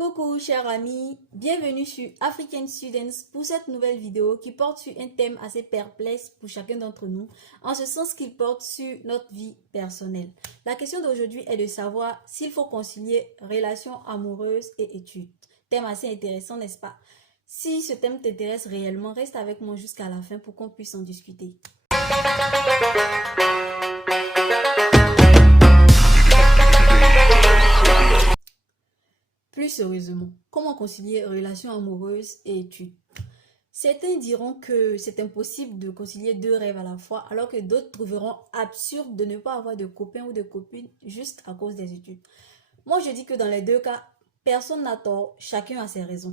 Coucou chers amis, bienvenue sur African Students pour cette nouvelle vidéo qui porte sur un thème assez perplexe pour chacun d'entre nous, en ce sens qu'il porte sur notre vie personnelle. La question d'aujourd'hui est de savoir s'il faut concilier relations amoureuses et études. Thème assez intéressant, n'est-ce pas? Si ce thème t'intéresse réellement, reste avec moi jusqu'à la fin pour qu'on puisse en discuter. Plus sérieusement, comment concilier relations amoureuses et études? Certains diront que c'est impossible de concilier deux rêves à la fois, alors que d'autres trouveront absurde de ne pas avoir de copain ou de copine juste à cause des études. Moi, je dis que dans les deux cas, personne n'a tort, chacun a ses raisons.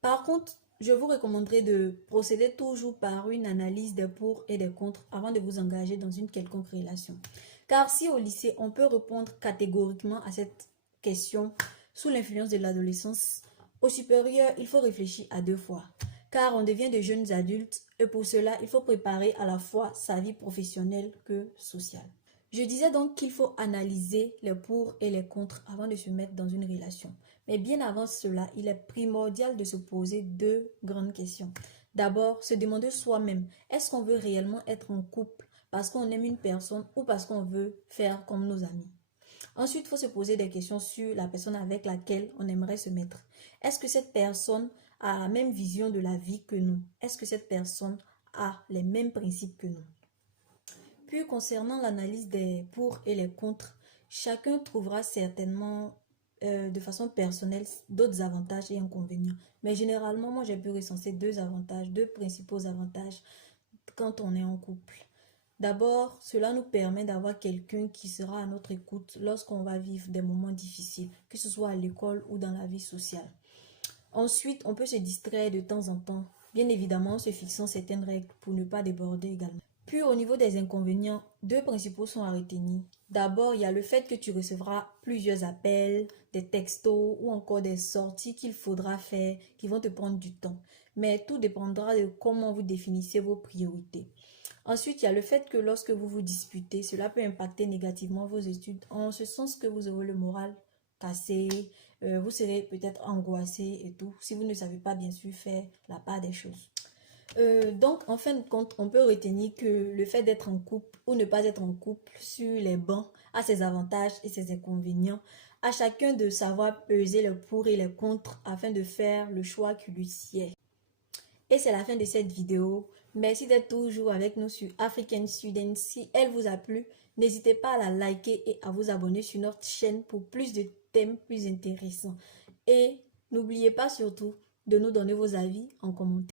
Par contre, je vous recommanderais de procéder toujours par une analyse des pour et des contre avant de vous engager dans une quelconque relation. Car si au lycée, on peut répondre catégoriquement à cette question sous l'influence de l'adolescence, au supérieur, il faut réfléchir à deux fois. Car on devient de jeunes adultes et pour cela, il faut préparer à la fois sa vie professionnelle que sociale. Je disais donc qu'il faut analyser les pour et les contre avant de se mettre dans une relation. Mais bien avant cela, il est primordial de se poser deux grandes questions. D'abord, se demander soi-même, est-ce qu'on veut réellement être en couple parce qu'on aime une personne ou parce qu'on veut faire comme nos amis? Ensuite, il faut se poser des questions sur la personne avec laquelle on aimerait se mettre. Est-ce que cette personne a la même vision de la vie que nous? Est-ce que cette personne a les mêmes principes que nous? Puis, concernant l'analyse des pour et les contre, chacun trouvera certainement de façon personnelle d'autres avantages et inconvénients. Mais généralement, moi, j'ai pu recenser deux principaux avantages quand on est en couple. D'abord, cela nous permet d'avoir quelqu'un qui sera à notre écoute lorsqu'on va vivre des moments difficiles, que ce soit à l'école ou dans la vie sociale. Ensuite, on peut se distraire de temps en temps, bien évidemment en se fixant certaines règles pour ne pas déborder également. Puis au niveau des inconvénients, deux principaux sont à retenir. D'abord, il y a le fait que tu recevras plusieurs appels, des textos ou encore des sorties qu'il faudra faire, qui vont te prendre du temps. Mais tout dépendra de comment vous définissez vos priorités. Ensuite, il y a le fait que lorsque vous vous disputez, cela peut impacter négativement vos études, en ce sens que vous aurez le moral cassé, vous serez peut-être angoissé et tout, si vous ne savez pas bien sûr faire la part des choses. Donc, en fin de compte, on peut retenir que le fait d'être en couple ou ne pas être en couple sur les bancs a ses avantages et ses inconvénients. À chacun de savoir peser les pour et les contre afin de faire le choix qui lui sied. Et c'est la fin de cette vidéo. Merci d'être toujours avec nous sur African Students. Si elle vous a plu, n'hésitez pas à la liker et à vous abonner sur notre chaîne pour plus de thèmes plus intéressants. Et n'oubliez pas surtout de nous donner vos avis en commentaire.